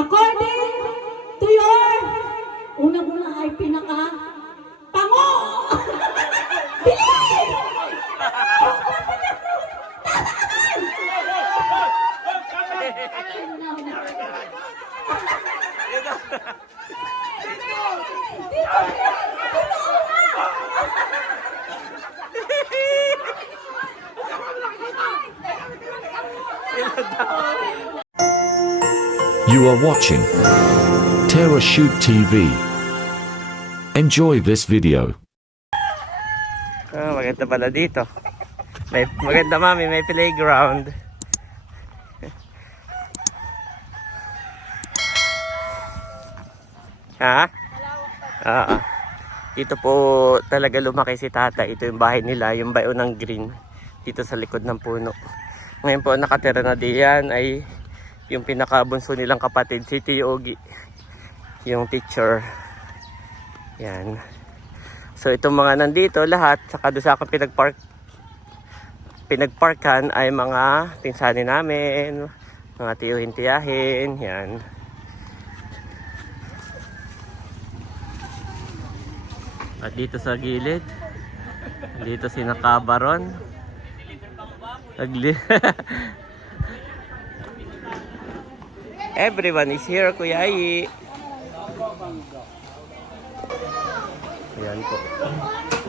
According to your unang-una ay pango! Bilis! You are watching Terra Shoot TV. Enjoy this video. Maganda pala dito. Maganda mami, may playground. Ha? Oo. Dito po talaga lumaki si tata. Ito yung bahay nila, yung bayo ng green. Dito sa likod ng puno. Ngayon po nakatira na diyan ay yung pinakabunso nilang kapatid, si Tio Ogie. Yung teacher. Yan. So itong mga nandito lahat, saka doon sa akin pinagparkan ay mga pinsanin namin, mga tiyuhin-tiyahin. Yan. At dito sa gilid, dito si Nakabaron. Everyone is here, Kuya Ai. Ayan po.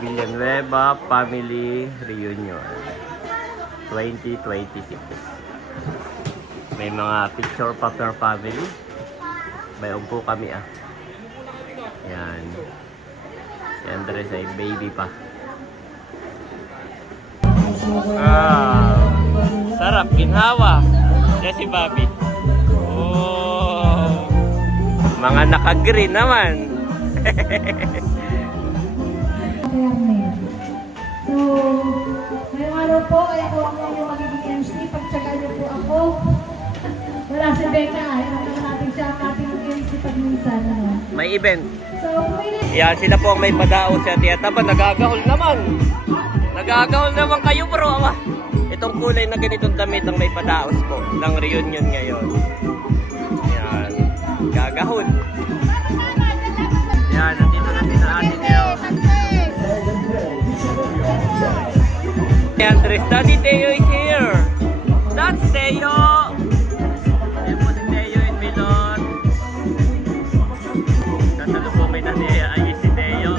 Villanueva Family Reunion 2026. May mga picture pa per family. May po kami ah. Ayan. Si Andres ay baby pa. Sarap, ginhawa. Yan si Bobby. Oh, mga naka-green naman. So, ngayong araw po, ay ako ang inyong magiging MC. Pagtsagaan niyo po ako. Wala si Becca. Alam natin siya ang ating MC pagminsan. May event. So, pumili. Yan, sila po ang may padao sa tiyata. Nagagahol naman. Nagagahol naman kayo bro. Itong kulay na ganitong damit ang may padaos po ng reunion ngayon. Yan. Gagahol. Yan, nandito na si Ate Neo. Andres, Daddy Teo is here. That's Teo. Ayan po si Teo in Milon. Nasalo po may nandiya ay si Teo.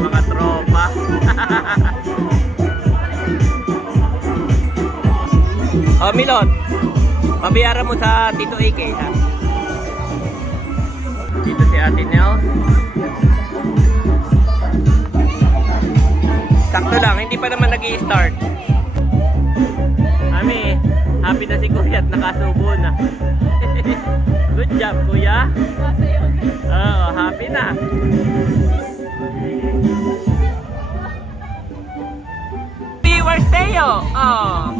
Mga tropa. Oh, Milon. Pabiyaran mo sa Tito AK, ha? Dito si Ate Nel. Sakto lang, hindi pa naman nag-i-start. Ami, happy na si Kuya at nakasubo na. Good job, Kuya. Oo, happy na. Where's Teo? Oh.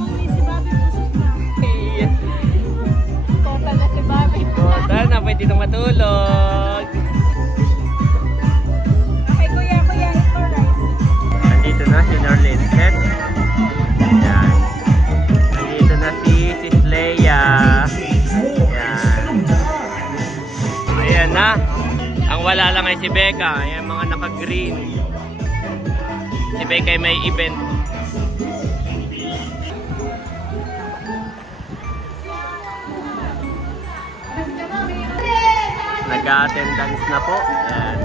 Kota na si Bobby. Kota na, pwede na matulog. Okay, kuya, ito rice. Nandito na si Norlin Set. Yan. Nandito na si Leia. Yan. Ayan na. Ang wala lang ay si Becca. Ayan, mga naka-green. Si Becca ay may event. Nag-attendance na po. Yan.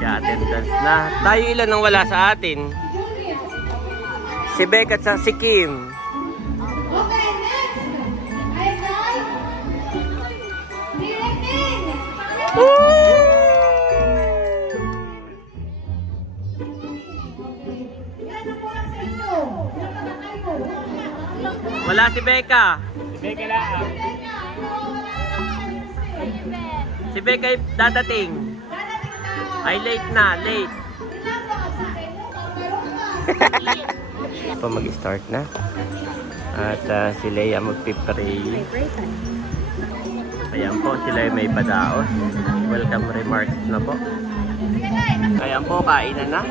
Nag-attendance na. Tayo ilan ang wala sa atin? Si Becca at si Kim. Okay, next. Ay, guys. Directing. Yan ang po ang sa inyo. Yan ang kayo. Wala si Becca. Si Becca ay dadating. Ay late na, late. Pa mag-start na. At si Leia magpipray. Ayan po, sila ay may padaos. Welcome remarks na po. Ayan po, kainan na.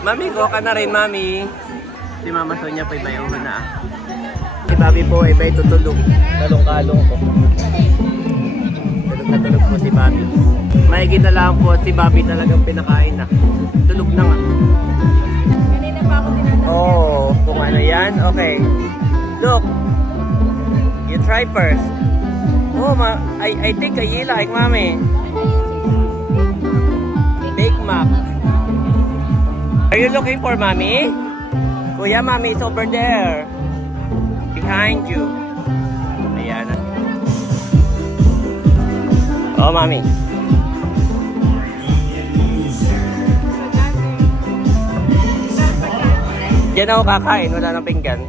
Mami, go ka na rin, Mami. Si Mama Sonia po iba'y na. Si Bobby po iba'y tutulog. Talong-kalong po. Tulog na tulog po si Bobby. Maigit na lang po si Bobby talagang pinakain na. Tulog na nga. Kanina pa ako tinatanong. Oh, kung ano yan? Okay. Look. You try first. Oh, I think you like, Mami. Big Mac. Are you looking for Mommy? Kuya, Mommy is over there. Behind you. Ayan. Oh, Mommy. Diyan ako kakain. Wala nang pinggan.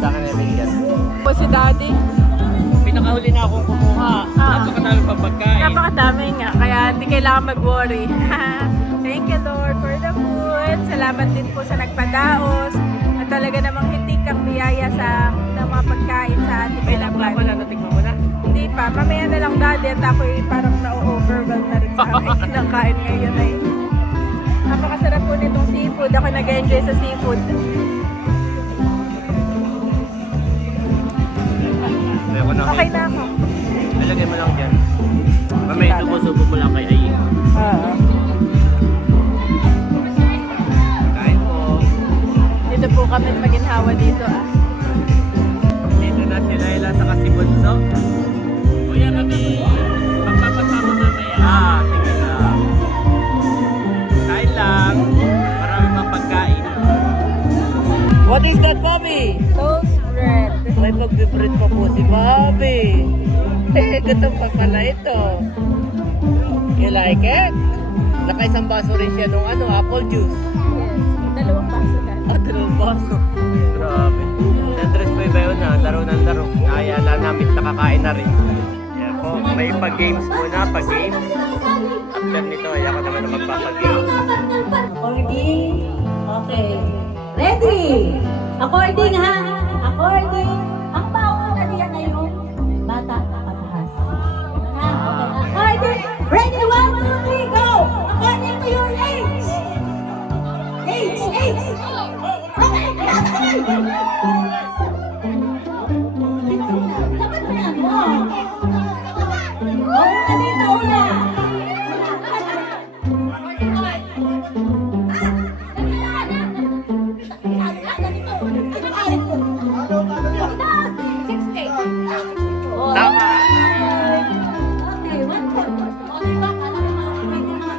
Sa akin na pinggan. Po si Daddy. Pinakahuli na akong kumuha. Napakadami pang pagkain. Napakadami nga, kaya hindi kailangan mag-worry. Thank you Lord for the food. Salamat din po sa nagpadaos. At talaga namang hindi kang biyaya sa ng mga pagkain sa ating Ay, nakuha ko na. Natikman mo na. Hindi pa. Mamaya na lang Daddy at ako parang na-overwhelm na rin sa aking kinakain ngayon ay. Napakasarap po nitong seafood. Ako nag-enjoy sa seafood. Ayoko na. Okay na ako. Ilagay mo lang dyan. Mamaya subo-subo mo lang kay Ayi. Kain po. Dito po kami maginhawa dito ah. Dito na si Laila sa si Bunso. Kuya, kami magpapasama mamaya. Sige lang. Kain lang. Marami pang pagkain. What is that, Bobby? Toast bread. May magbe-bread pa po si Bobby. Gutom pa pala ito. You like it? Nakaisang baso rin siya nung apple juice. Yes. 2 baso na. Dalawang baso. Grabe. Sandres po iba yun na. Laro ng laro. Nakayala namin nakakain na rin. Yan po. May pag-games muna. Pag-games. After nito, ay ako naman na magpapag-games. According. Okay. Ready? According ha? According. Ang pauna niya ngayon, bata pataas. Ha? Okay. According. Ready? 1, 2, 3, go! According to your age. Age. Okay. Dapat mo yan mo. Nauna din, nauna. Tama. Okay, 1 point. O, diba? Alam mo, pwede naman.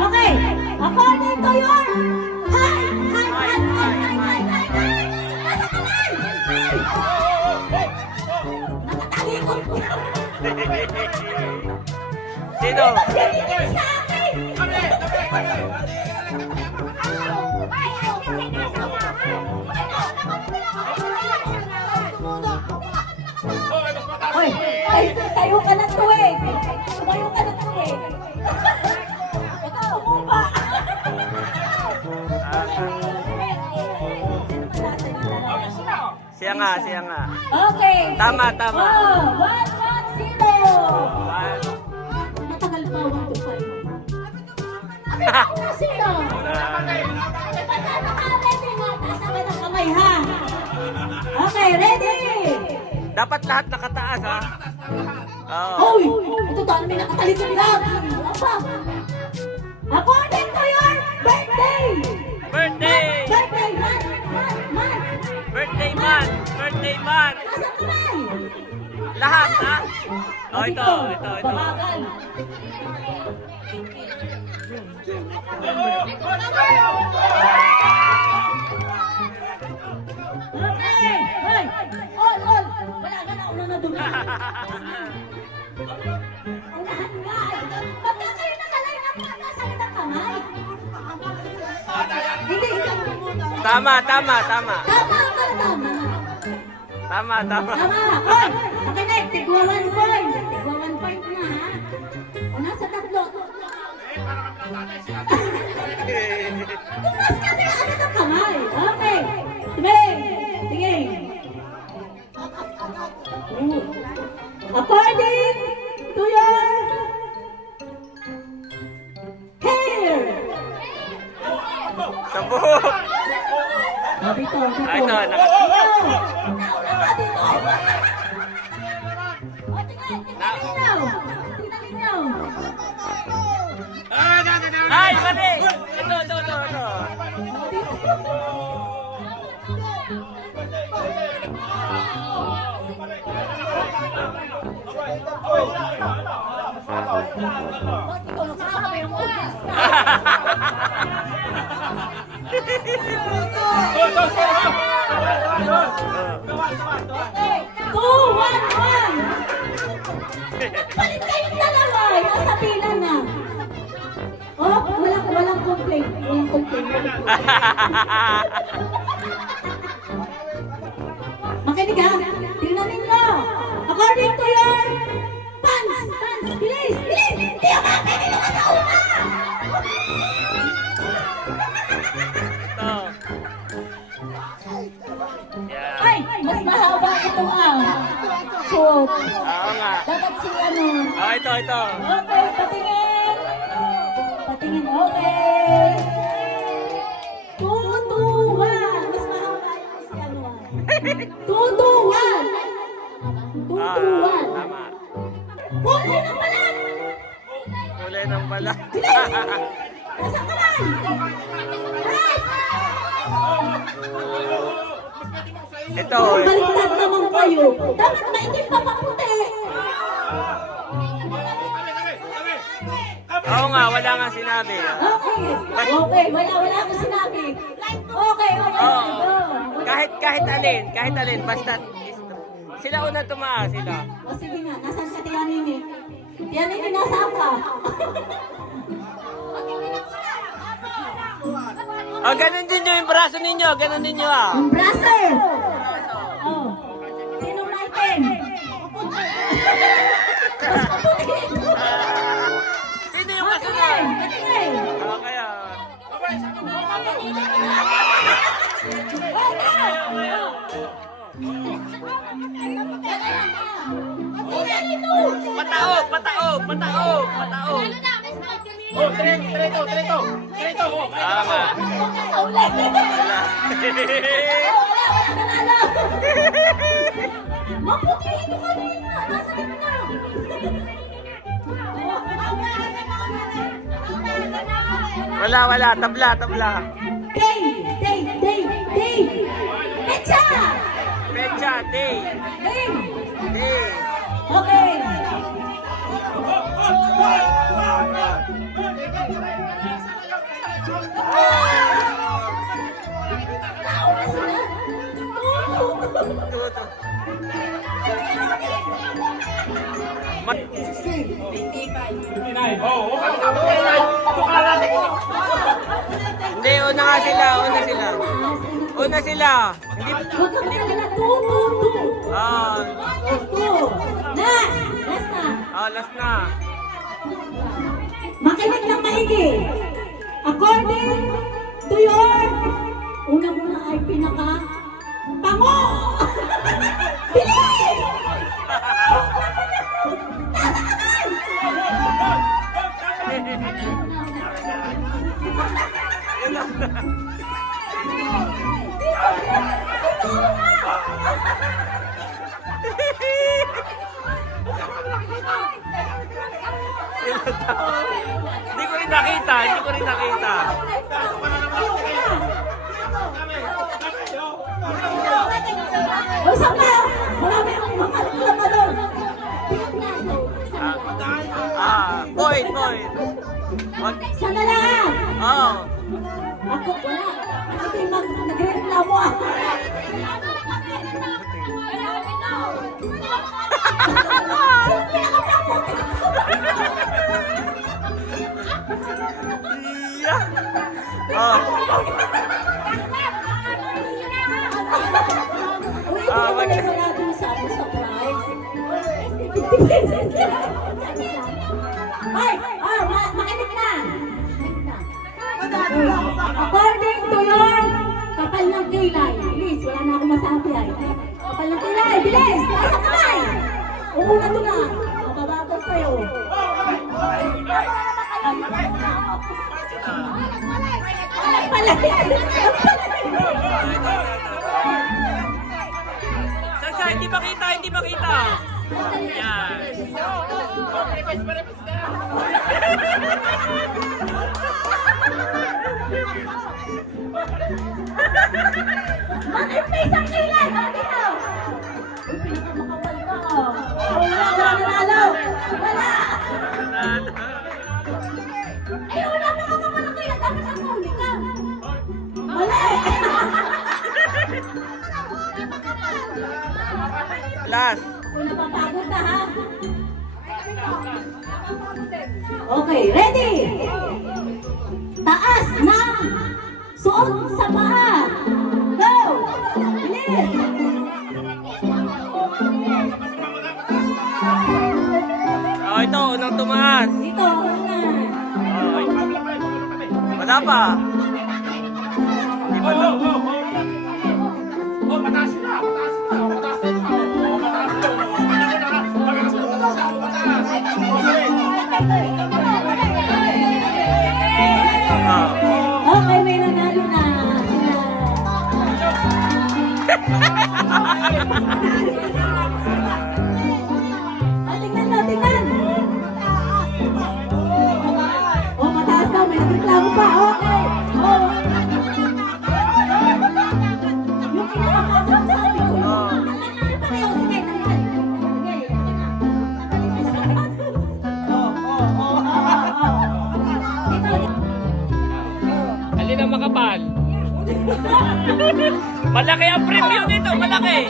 Okay, according to your height. Nasa kamay! Nakatalikod ko. Sino? Ganyan sa akin! Hoy, tayo ka na to eh. Tumayo ka na to eh. Ikaw, bumaba. Siya nga. Okay. Tama. Oh, 1-1-0. Matagal pa, 1-5. Ako na sino? Ready nga, taas agad ang kamay ha. Okay, ready? Dapat lahat nakataas, ha? Oo. Hoy! Ito tayo may nakatalikod lang! Apa? According to your birthday! Birthday! Birthday month! Birthday month! Birthday month! Nasa kamay! Lahat, ha? Oh, ito. Babagal! Okay! Hoy! All! Wala ka na una na dumi! Unahan nga! Pagka kayo nakaline up na nasakit ang kamay! Hindi! Tama. Tama ka na tama! Tama. Hoy! Okay na, tigwa 1 point! Tigwa 1 point na ha! O nasa tatlo! Tumas kasi agad ang kamay! Okay! Sige! According to your Sa buhok. Oh, dito, dito. Ah, ito, Nauna ka dito. Oh, tingnan ninyo. Tingnan ninyo. Ay, mali! Ito. Ikaw, nagsasama yung ugas. Two, one, one. Palit kayong dalawa. Nasa pila na. Oh, walang complaint. Walang complaint. Makinig ha. Tingnan ninyo. According to your pants. Bilis. Hindi ako pwede na matauna. Ito. Yan. Ay, mas mahaba ito shoot. Oo nga. Dapat si ano. Ah, ito. Okay, patingin. Okay. 2, 2, 1. Mas mahaba yung si ano. 2, 2, 1. 2, 2, 1. Tama. Kulay ng balat. Kulay ng balat. Nasa kalan. Yes. Ito. Baliktad naman kayo. Dapat maitim pa paputi. Oo nga, wala nga sinabi. Okay, wala akong sinabi. Okay. Oo. Kahit alin, basta sila una tumaas sila. O sige nga, nasaan ka Tiyanini? Tiyanini, nasaan ka? Oh, ganun din yung braso ninyo, ganun ninyo ah. Yung brother! Oh. Sinong naitim? Mas maputi ito. Sino yung Okay, kasunod? patingin. Okay ah. Pataog. Tama. Sa uli. Wala. Maputi ito kanina. Nasa gitna. Wala, tabla. Day. Pecha! Pecha, day. Day. Okay. Nauna sila. Tuto. Hindi, una sila. Hindi, Huwag ka magalala. Two. ah, Two. Last na. last na. Makinig ng maigi. According to your unang-una ay pango! Bilis! Hindi ko rin nakita. O, saan ba? Marami akong mga reklama doon. Point. Saan na lang? Oh. Ako, wala. Ako yung nagre-reklamo ah. Sino pinakapaputi? Yeah. Oh. Uy, ito naman wag- yung maraming surprise. 50 pesos lang. Ay, makinig na. According to your kapal ng kilay. Bilis, wala na akong masabi ay. Kapal ng kilay, bilis! Nasa kamay! Uuna to na. Makabatot kayo. Sasa, hindi makita, hindi makita. Yan. Mag-face ang kilay! Dito! Uy, pinakamakapal ka oh. Wala nanalo! Wala! Ay, wala makakapal ang kilay! Dapat ang huli ka! Mali! Last. Kung napapagod na ha? Okay, ready? Taas ng suot sa paa. Go! Bilis! Oh, ito, unang tumaas. Dito, una. Okay. Wala pa. Di ba ito? Okay, may nanalo na. Tingnan mo, tingnan. Oh, mataas daw. May nagreklamo pa. Okay. Oh. Yung pinakamakas sabi ko. Ano pa kayo? Sige, tingnan. Alin ang makapal? Malaki ang premium nito, malaki.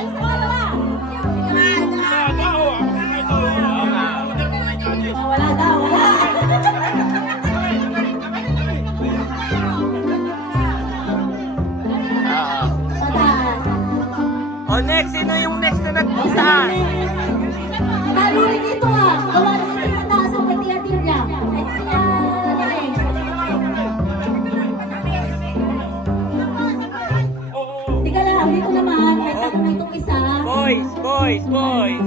Wala daw, wala. Mataas. O next, sino yung next na nagpuntaan? Talo rin dito ah. Gawa naman yung mataas ang katiya-tiya. Ay, tiya. Tika lang, dito naman. May tako na itong isa. Boys, boys, boys.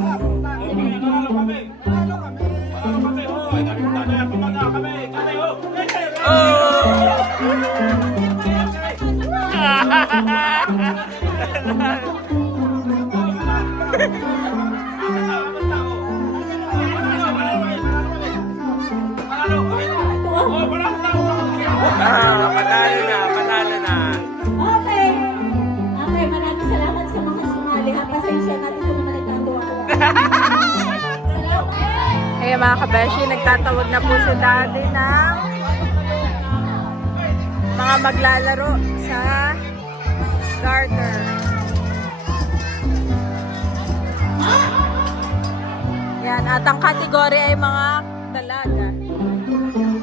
Panalo na, panalo na. Okay. Okay, maraming salamat sa mga sumali. Ha, pasensya natin kung naman nagkatuwa. Salamat. Kaya mga kabeshi, nagtatawag na po si Daddy ng mga maglalaro sa garter. Yan, at ang kategory ay mga dalaga.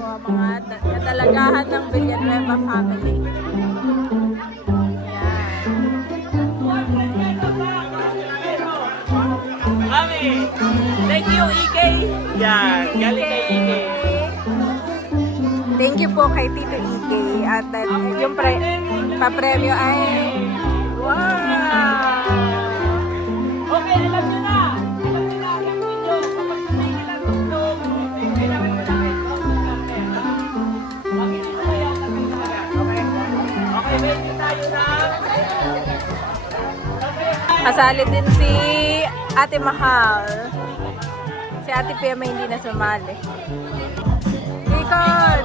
O, mga kadalagahan ng Villanueva family. Mami, thank you, EK. Yan, galing kay EK. Thank you po kay Tito EK. At yung pa-premyo ay wow! Okay, alam nyo na. Alam nyo na ang video. Kapag tumingin ang tunog, kailangan mo lang ito. Bakit ito kaya? Okay? Okay, medyo tayo na. Kasali din si Ate Mahal. Si Ate Pia may hindi na sumali. Ikot!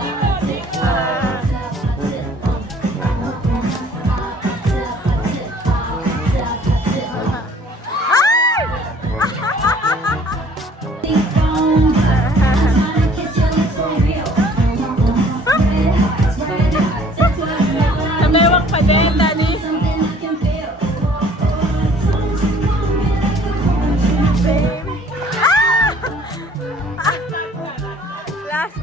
Sabewang pa din, Daddy. Last.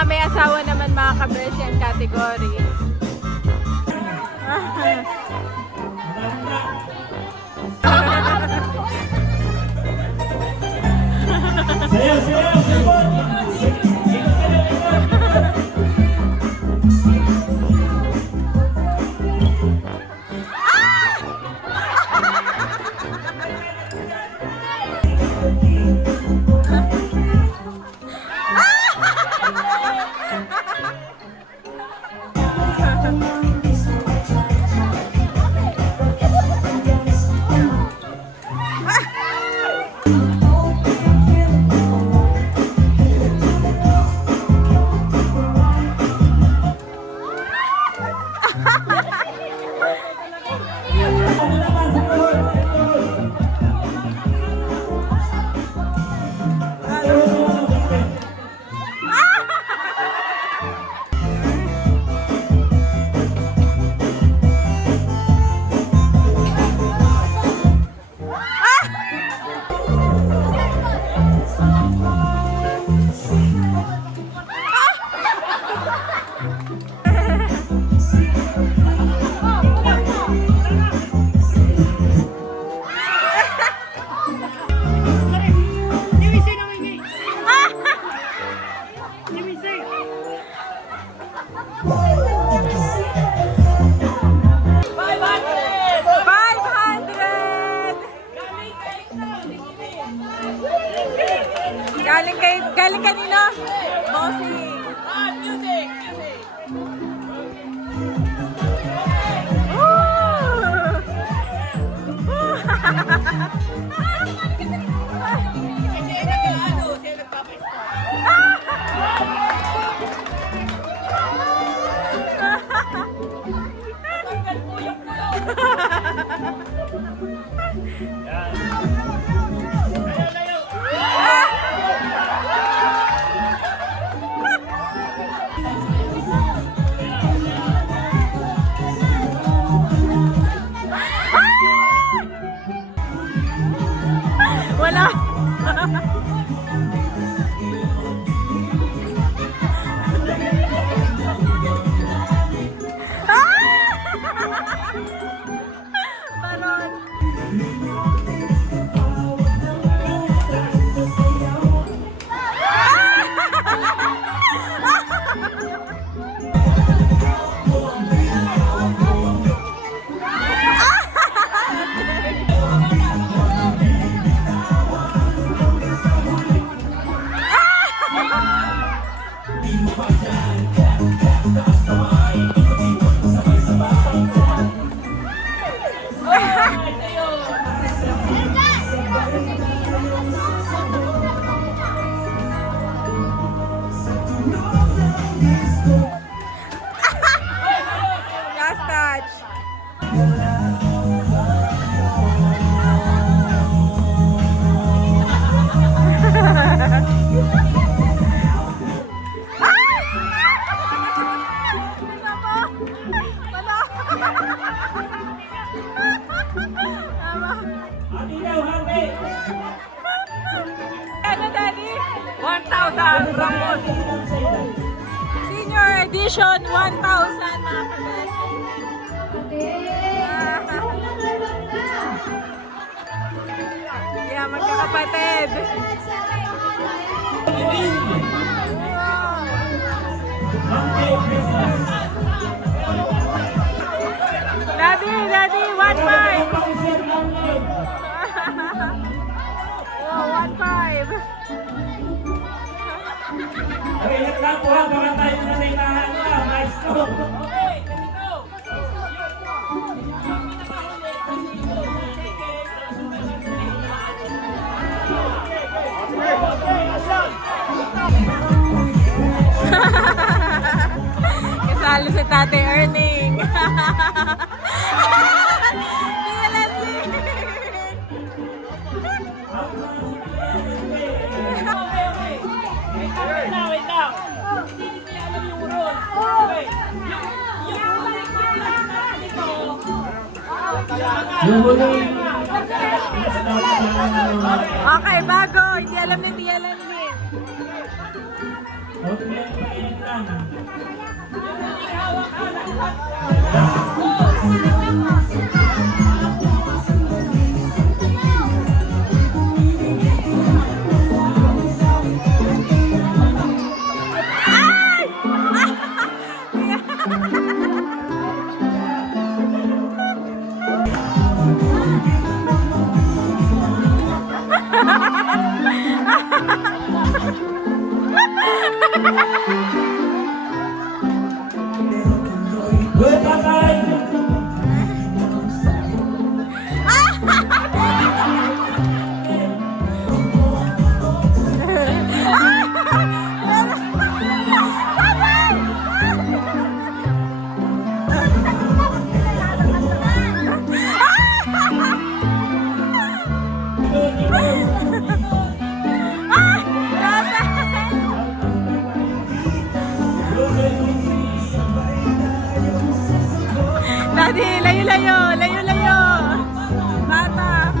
mga may asawa naman mga kabeshi ang category. Galing kanino? Bossing. Music! Wala. Baron. Last touch. Ano, Daddy? 1,000 Ramos. Senior edition, 1,000 mga kabeshi. Yeah, magkakapatid. Daddy, 1,500. Oh, 1,500. Okay, nagkakuha baka tayo na nainahan na. Nice to. Okay, ganito. Kasalo si Tate Erning. Wait lang. Hindi nila alam yung rules. Okay. Yung huli. Okay, bago. Hindi alam ni Tia Lanlin. Huwag mo yan paliit lang. Good, tatay! Daddy, layo-layo! Layo-layo! Bata!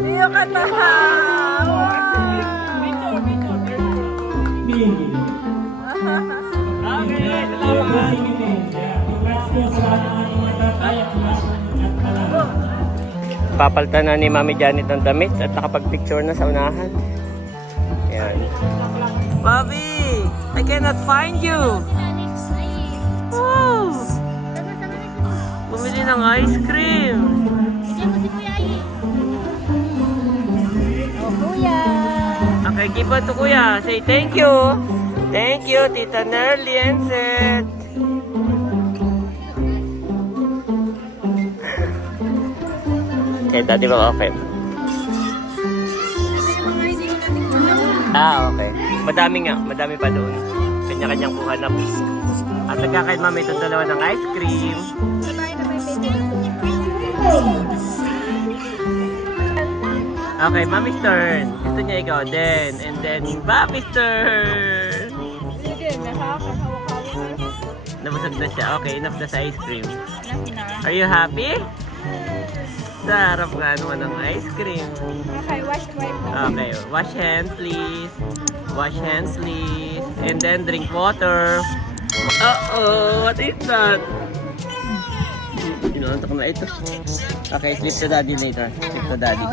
Iyo ka taha! Okay, salamat. Congrats po sa mga tatay at mga Papalitan na ni Mami Janet ng damit at nakapag-picture na sa unahan. Ayan. Bobby! I cannot find you! Wow! Bumili ng ice cream! Okay, give it to Kuya. Say thank you! Thank you, Tita Nerly and Seth! Okay, Daddy ba okay? Okay. Madami pa doon. Kanya-kanyang kuhanap. At nagkakain Mami itong dalawa ng ice cream. Okay, Mami's turn. Gusto niya ikaw din. And then, Bobby's turn. Nabusog na siya. Okay, enough na sa ice cream. Are you happy? Sarap nga naman ng ice cream. Okay, Okay, wash hands please. Wash hands please. And then drink water. Uh-oh, what is that? Inantok na ito. Okay, sleep to daddy later. Sleep to daddy.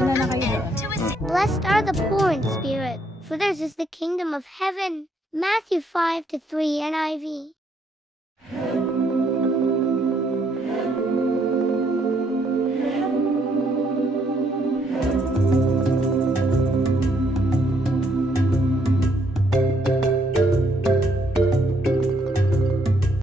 Blessed are the poor in spirit, for theirs is the kingdom of heaven. Matthew 5-3 NIV.